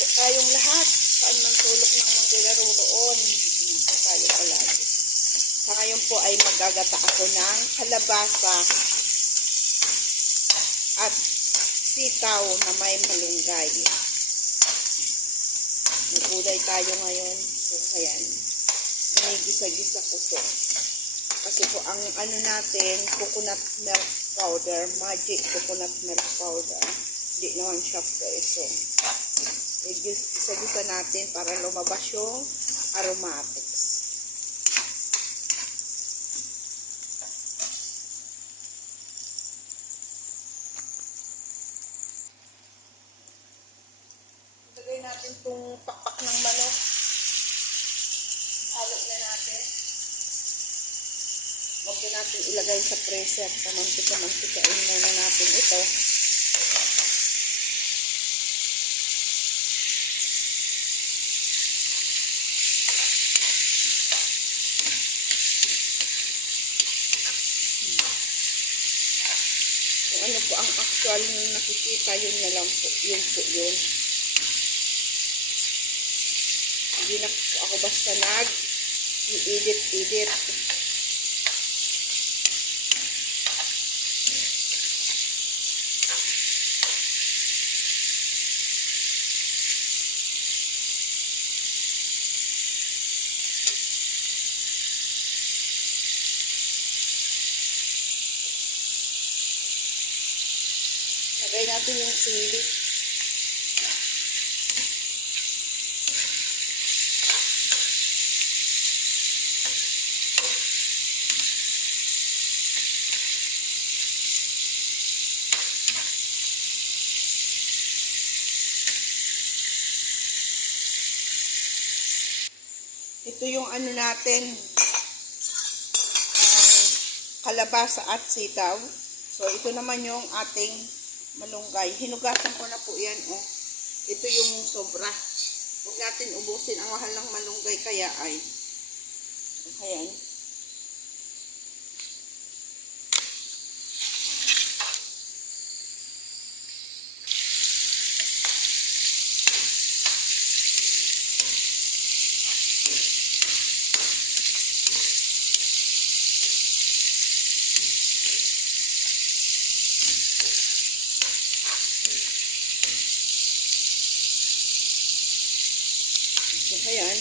po tayong lahat. Saan man sulok ng mundo naroroon. Ingat po tayo palagi. Sa ngayon po ay magagata ako ng kalabasa at sitaw na may malunggay. Nagulay tayo ngayon. So, ayan. Ginigisa-gisa ko to. Kasi po ang ano natin, coconut milk powder, magic coconut milk powder. Hindi naman siya preso. Igisa-gisa natin para lumabas yung aromatics. Ilagay natin itong pakpak ng manok. Halo na natin. Huwag na natin ilagay sa freezer. Kamantika-mantikain muna natin ito. Kung ano po ang actual na nakikita, yun na lang po. Yun po yun. Hindi na ako basta i-edit. Lagay natin yung sili. Ito yung ano natin, kalabasa at sitaw. So, ito naman yung ating malunggay. Hinugasan ko na po yan, oh. Ito yung sobra. Huwag natin ubusin. Ang mahal ng malunggay kaya ay. Ayan. So, ayan.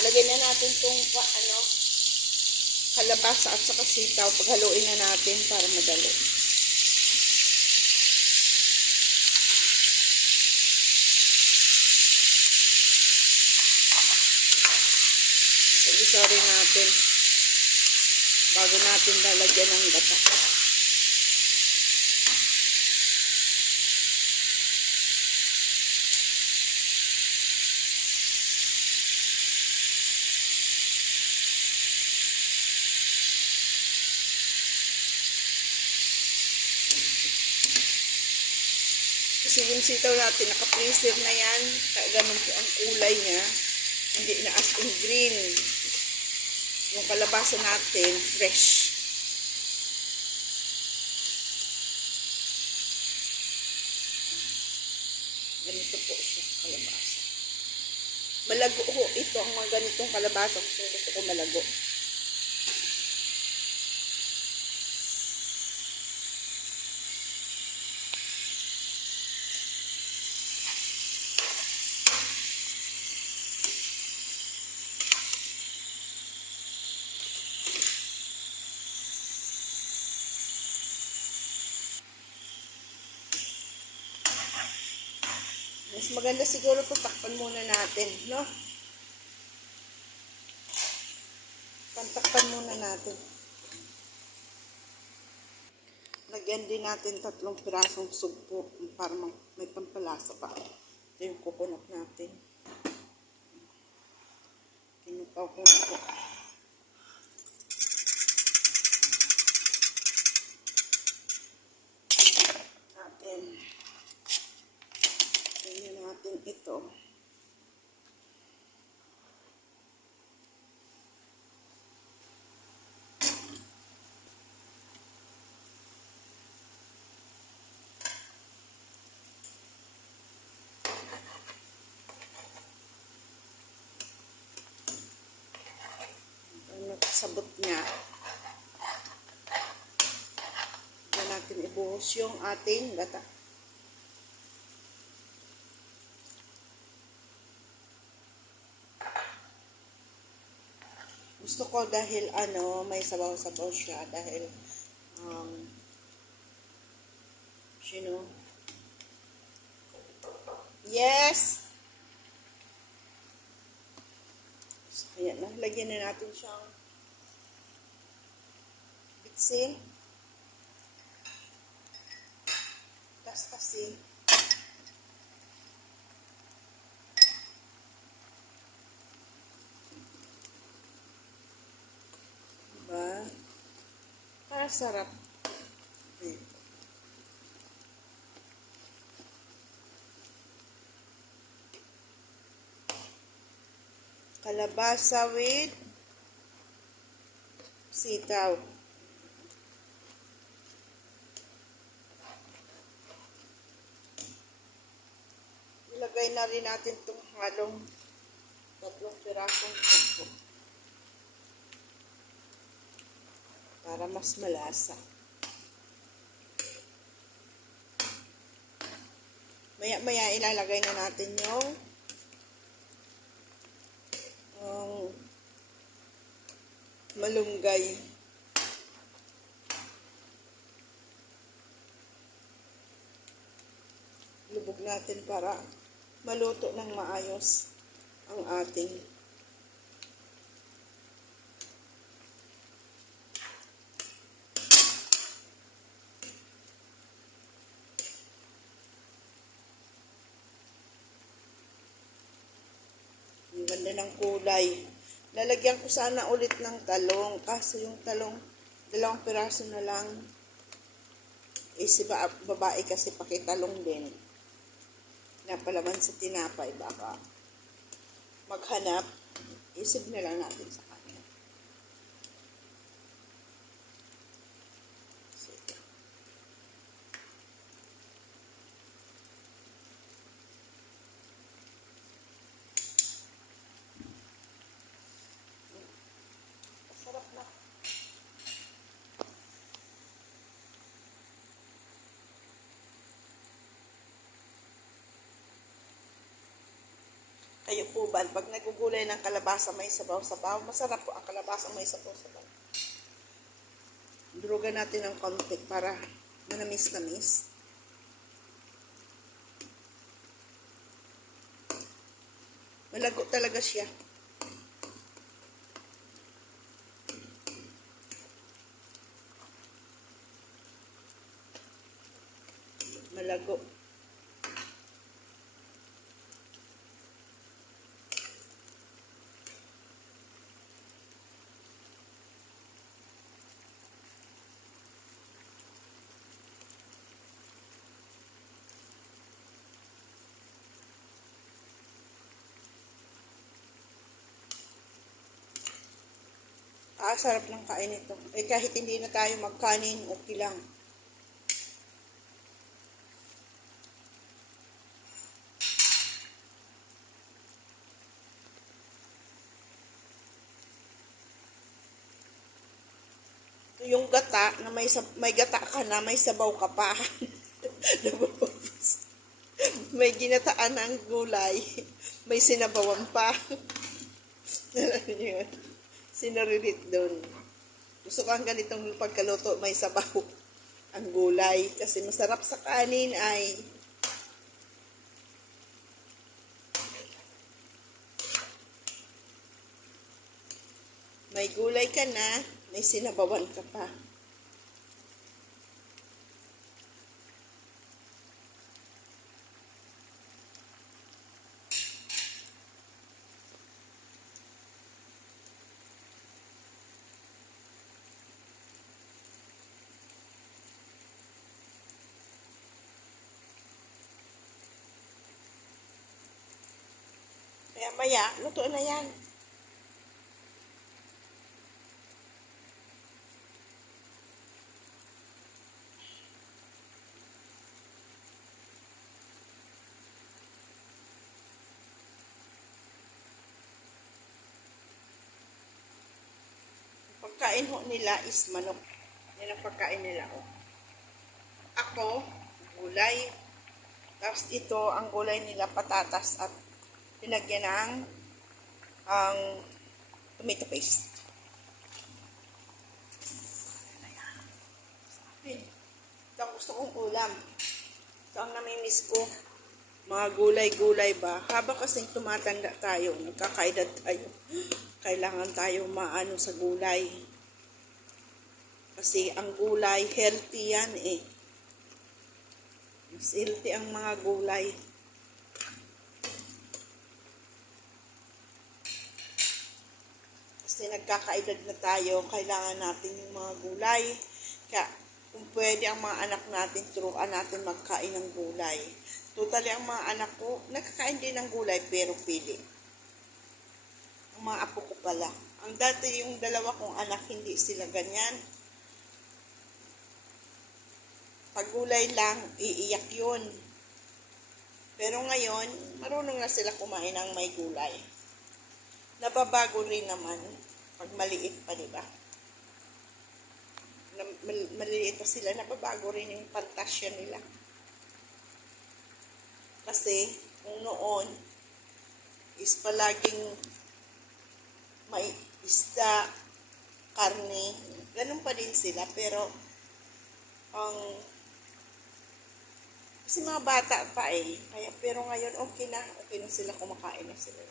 Lagyan na natin itong kalabasa at saka sitaw. Paghaluin na natin para madali. Isa rin natin bago natin lalagyan ng gata. Kasi yung sitaw natin, naka-freezer na yan. Ganun po ang kulay niya. Hindi na as in green. Yung kalabasa natin, fresh. Ganito po siya, kalabasa. Malago ho. Ito ang mga ganitong kalabasa. Gusto ko malago. Mas maganda siguro ito, takpan muna natin, no? Pantakpan muna natin. Lagyan din natin 3 pirasong sugpo para may pampalasa pa. Ito yung coconut natin. Kinupaw ko na po. Tingnan natin ito. Tapos yung ating gata. Gusto ko dahil may sabaw-sabaw siya dahil sino? Yes! So, ayan na. Lagyan na natin siyang bitsin. Tas-tasin. Diba? Para sarap. Kalabasa with sitaw. Ilagay na rin natin itong halong 3 pirasong tubo para mas malasa. Maya-maya ilalagay na natin yung malunggay. Lubog natin para maluto ng maayos ang ating ang ganda ng kulay. Lalagyan ko sana ulit ng talong. Kaso yung talong, 2 piraso na lang. Si babae kasi pakitalong din. Napalaman sa tinapay. Baka maghanap. Isip na lang natin sa kanya. Sarap na. Kayo po ba, pag nagugulay ng kalabasa may sabaw-sabaw, masarap po ang kalabasa may sabaw-sabaw. Durugan natin ng konti para manamis-namis. Malago talaga siya. Malago. Sarap ng kain ito. Kahit hindi na tayo magkanin, okay lang. Yung gata, na may gata ka na, may sabaw ka pa. May ginataan ng gulay, may sinabawan pa. Alam niyo yun? Sinaririt doon. Gusto ko ang ganitong pagkaluto, may sabaw ang gulay. Kasi masarap sa kanin ay may gulay ka na, may sinabawan ka pa. Kaya maya, luto na yan. Pagkain ho nila is manok. Yan ang pagkain nila. Oh. Ako ako, gulay. Tapos ito, ang gulay nila, patatas at pinagyan ng ang tomato paste. Ito ang gusto kong ulam. Ito ang namimiss ko. Mga gulay-gulay ba? Habang kasing tumatanda tayo, nagkakaedad tayo, kailangan tayo maano sa gulay. Kasi ang gulay, healthy yan eh. Mas healthy ang mga gulay. Kasi nagkakaedad na tayo, kailangan natin yung mga gulay. Kaya kung pwede ang mga anak natin, turuan natin magkain ng gulay. Totally ang mga anak ko, nagkakain din ng gulay pero pili. Ang mga apo ko pala. Ang dati yung dalawa kong anak, hindi sila ganyan. Pag gulay lang, iiyak yun. Pero ngayon, marunong na sila kumain ng may gulay. Nababago rin naman pag maliit pa, diba? Maliliit pa sila, nababago rin yung pantasya nila. Kasi, kung noon, is palaging may isda, karne, ganun pa din sila. Pero, kasi mga bata pa eh. Kaya, pero ngayon, okay na sila, kumakain na sila.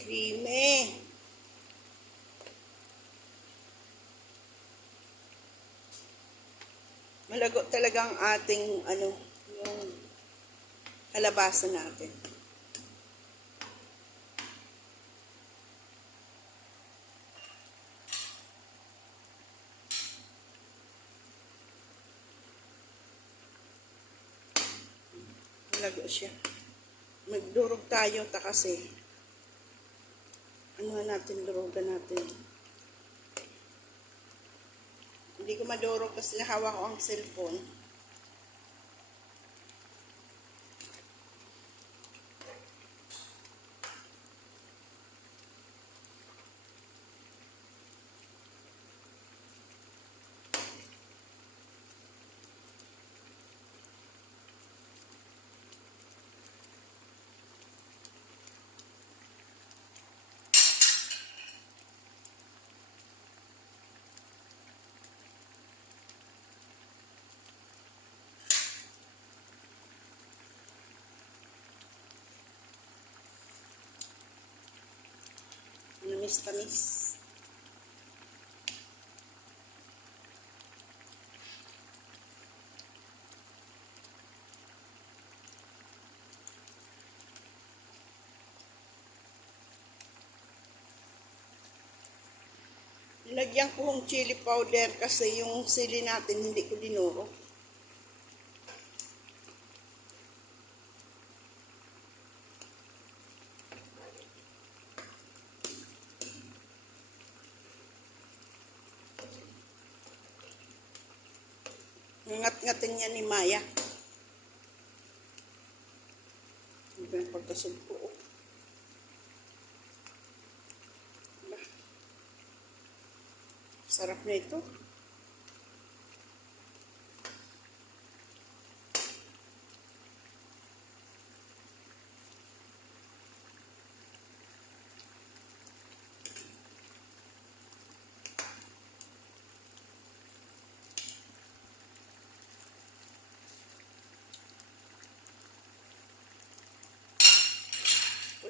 Creamy. Malago talaga ang ating yung kalabasa natin. Malago siya. Magdurog tayo kasi natin, durugan natin. Hindi ko madurog kasi nahawak ko ang cellphone. Tamis. Nilagyan ko ng chili powder kasi yung sili natin hindi ko dinuro. Ngat-ngatin niya ni Maya. Ito yung pagkasugpo. Sarap na ito.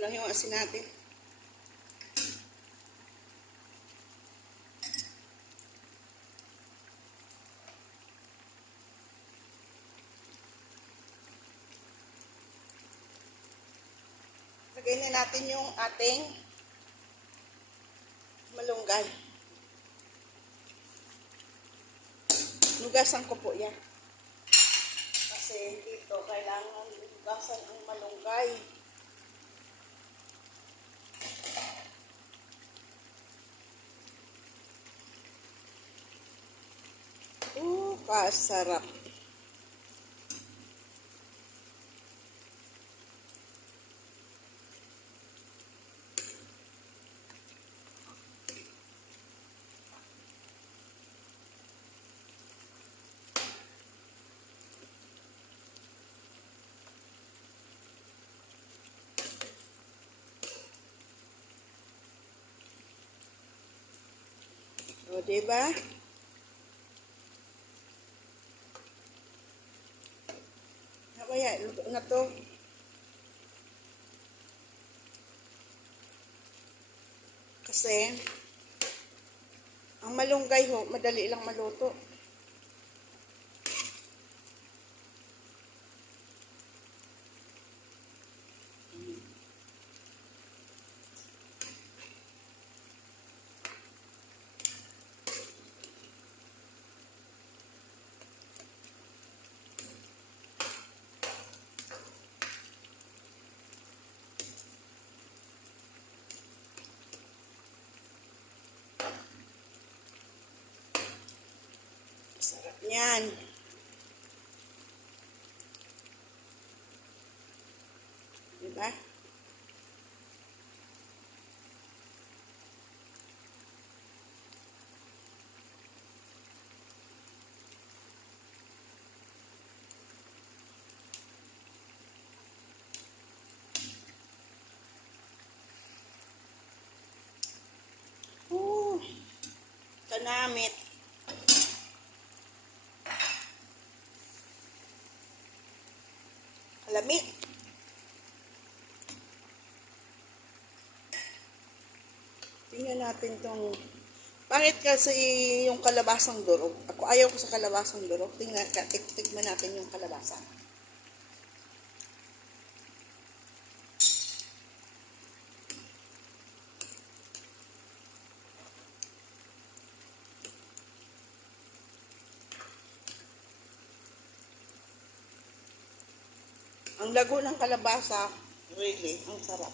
Kulang yung asin natin. Lagay na natin yung ating malunggay. Nugasan ko po yan. Kasi dito kailangan nugasan ang malunggay. napakasarap. O, diba? Kaya, luto na to. Kasi, ang malunggay ho, madali lang maluto. Sarap niyan. Diba? Oh, kanamit. Kalamit. Tingnan natin tong... Pangit kasi yung kalabasang durog. Ako ayaw ko sa kalabasang durog. Tingnan, tikman natin yung kalabasa. Ang lago ng kalabasa, really, ang sarap.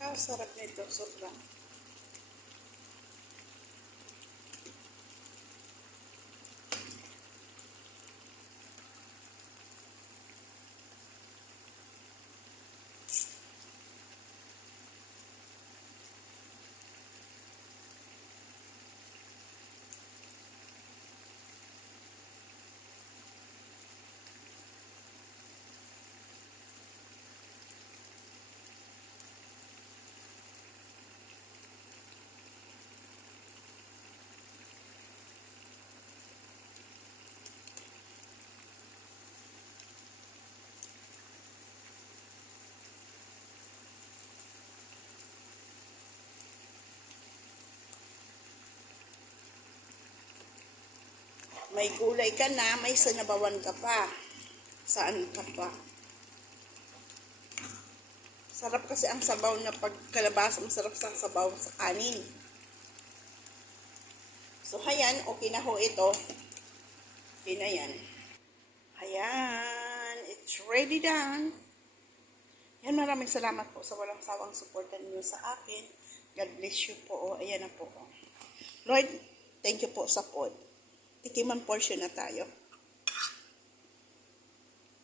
Ah, sarap nito, sobrang. May gulay ka na, may sanabawan ka pa. Saan ka pa? Sarap kasi ang sabaw na pagkalabasa, masarap sa sabaw sa kanin. So, hayan, okay na ho ito. Okay na yan. Ayan, it's ready done. Yan, maraming salamat po sa walang sawang suporta ninyo sa akin. God bless you po. O, ayan na po. Lord, thank you po sa pod. Tikiman portion na tayo.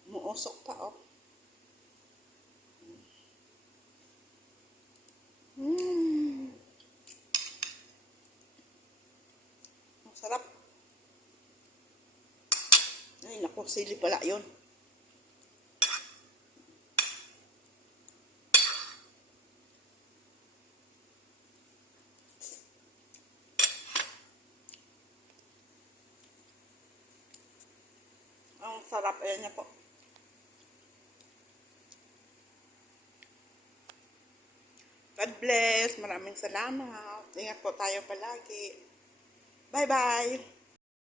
Muusok pa, oh. Ang sarap. Ay, naku, sili pala yun. Ang sarap, ayan na po. God bless. Maraming salamat. Ingat po tayo palagi. Bye-bye.